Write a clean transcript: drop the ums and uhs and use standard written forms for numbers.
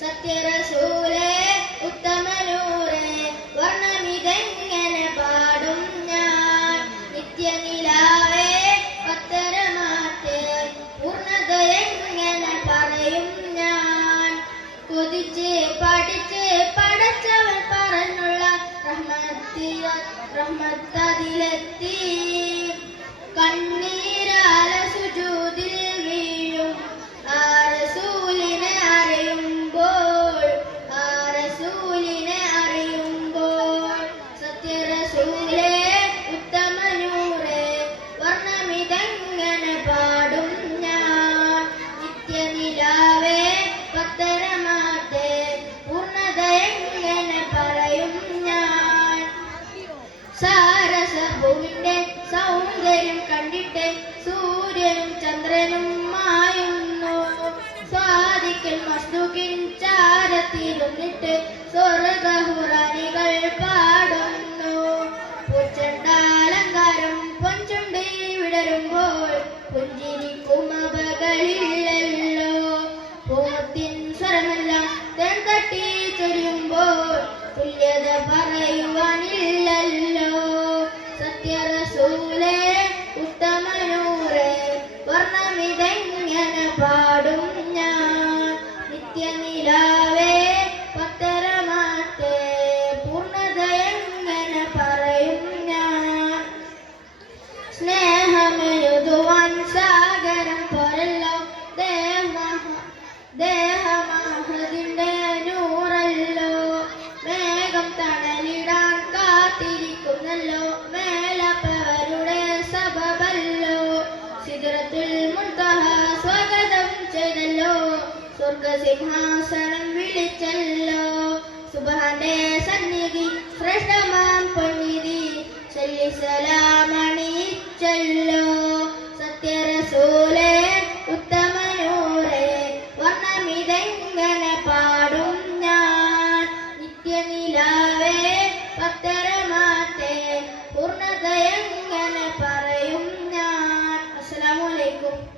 സത്യറസൂലേ ഉത്തമനൂറേ വർണ്ണമിതെങ്ങനെ പാടും ഞാൻ നിത്യനിലാവേ പത്തരമാറ്റേ പൂർണ്ണതയെങ്ങനെ പറയും ഞാൻ കൊതിച്ച് പഠിച്ച് പടച്ചവൻ പറഞ്ഞുള്ള റഹ്മത്തതിലെത്തി കണ്ണീരാല സുജൂദിൽ വീഴും ആ റസൂലിനെ അറിയുമ്പോൾ സത്യറസൂലേ ഉത്തമനൂറേ വർണ്ണമിതെങ്ങനെ പാടും ഞാൻ നിത്യനിലാവേ പത്തരമാറ്റേ പൂർണ്ണതയെങ്ങനെ പറയും ഞാൻ സാരസഭൂവിന്റെ സൗന്ദര്യം കണ്ടിട്ട് സൂര്യനും ചന്ദ്രനും മായുന്നു സ്വാദിക്കൽ മസ്തുകിൻ ചാരത്തിരുന്നിട്ട് സ്വർഗഹുറാനികൾ പാടുന്നു പൂച്ചണ്ടാലങ്കാരം പൊഞ്ചുണ്ടി വിടരുമ്പോൾ പുഞ്ചിരിക്കും അപകളില്ലല്ലോ പൂത്തിൻ സ്വരമെല്ലാം തേൻതട്ടി ചൊരിയുമ്പോൾ തുല്യത പറയുവാനില്ലല്ലോ സത്യറസൂലേ ഉത്തമനൂറേ വർണ്ണമിതെങ്ങനെ പാടും ഞാൻ നിത്യനിലാവേ പത്തരമാറ്റേ പൂർണ്ണതയെങ്ങനെ പറയും ഞാൻ സ്നേഹമെഴുതുവാൻ സാഗരം പോരല്ലോ ദേഹമാഹതിന്റെ നൂറല്ലോ മേഘം തണലിടാൻ കാത്തിരിക്കുന്നല്ലോ മേലപ്പവരുടെ സബബല്ലോ സിദ്റത്തുൽ മുൻതഹ സ്വാഗതം ചെയ്തല്ലോ സ്വർഗസിംഹാസനം വിളിച്ചല്ലോ സുബ്ഹാന്റെ സന്നിധി ശ്രേഷ്ഠമാം പൊന്നിധി സലാമണിയിച്ചല്ലോ സത്യറസൂലേ ഉത്തമനൂറേ വർണ്ണമിതെങ്ങനെ പാടും ഞാൻ നിത്യനിലാവേ പത്ത